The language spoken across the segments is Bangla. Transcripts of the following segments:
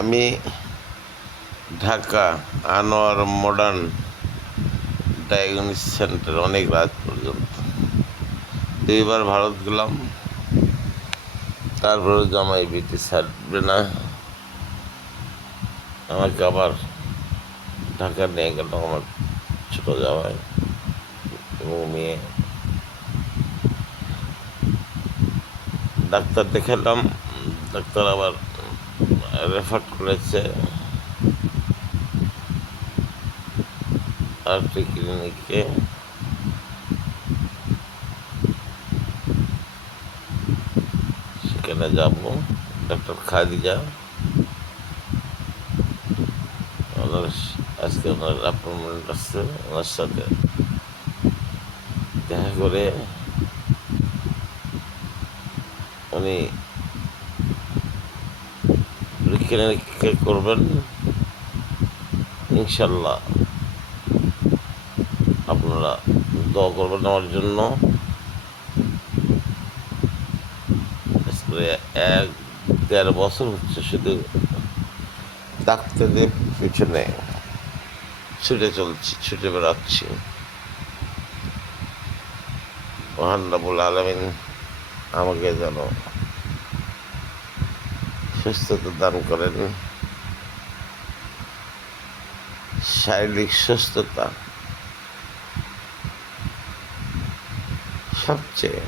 আমি Dhaka Anwar modern diagnostic centre অনেক রাত পর্যন্ত। দুইবার ভারত গেলাম। তারপরে জামাই বিটি ছাড়বে না। আমাকে আবার ঢাকা নিয়ে গেল আমার ছোট জামাই এবং মেয়ে। ডাক্তার দেখালাম, ডাক্তার আবার রেফার করেছে। আরটি ক্লিনিকে। সেখানে যাব। ডক্টর খাদিজা। ওনার আজকে ওনার অ্যাপয়েন্টমেন্ট আছে, ওনার সাথে দেখা করে উনি নিরীক্ষা করবেন? ইনশাল্লাহ। আপনারা দোয়া করবেন আমার জন্য। এক, দেড় বছর হচ্ছে শুধু ডাক্তারদের পিছনে ছুটে চলছি, ছুটে বেড়াচ্ছি। মহান আলমিন আমাকে যেন সুস্থতা দান করেন। শারীরিক সুস্থতা সবচেয়ে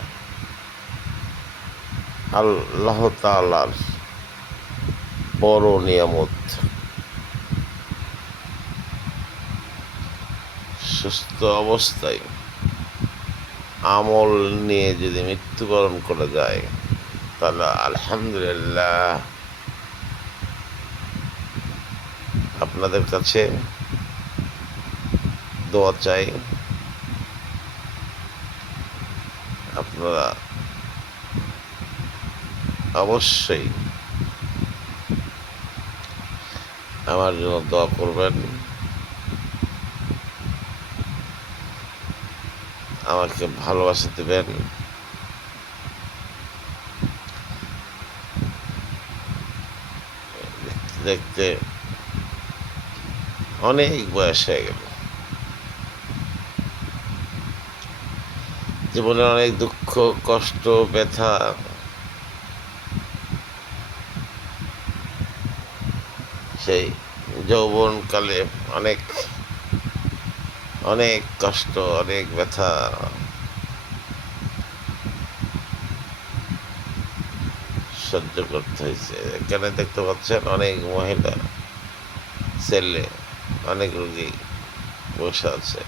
আল্লাহ তালার বড় নিয়ামত। সুস্থ অবস্থায় আমল নিয়ে যদি মৃত্যুবরণ করা যায়, তাহলে আলহামদুলিল্লাহ আপনাদের কাছে দোয়া চাই। আপনারা অবশ্যই আমার জন্য দোয়া করবেন। আমাকে ভালোবাসা দেবেন। দেখতে দেখতে অনেক বয়স হয়ে গেল। জীবনে অনেক দুঃখ, কষ্ট, ব্যথা। সেই যৌবনকালে অনেক অনেক কষ্ট, অনেক ব্যথা। সহ্য করতে হয়েছে। এখানে দেখতে পাচ্ছেন অনেক মহিলা, ছেলে। অনেক রোগী বসে আছে।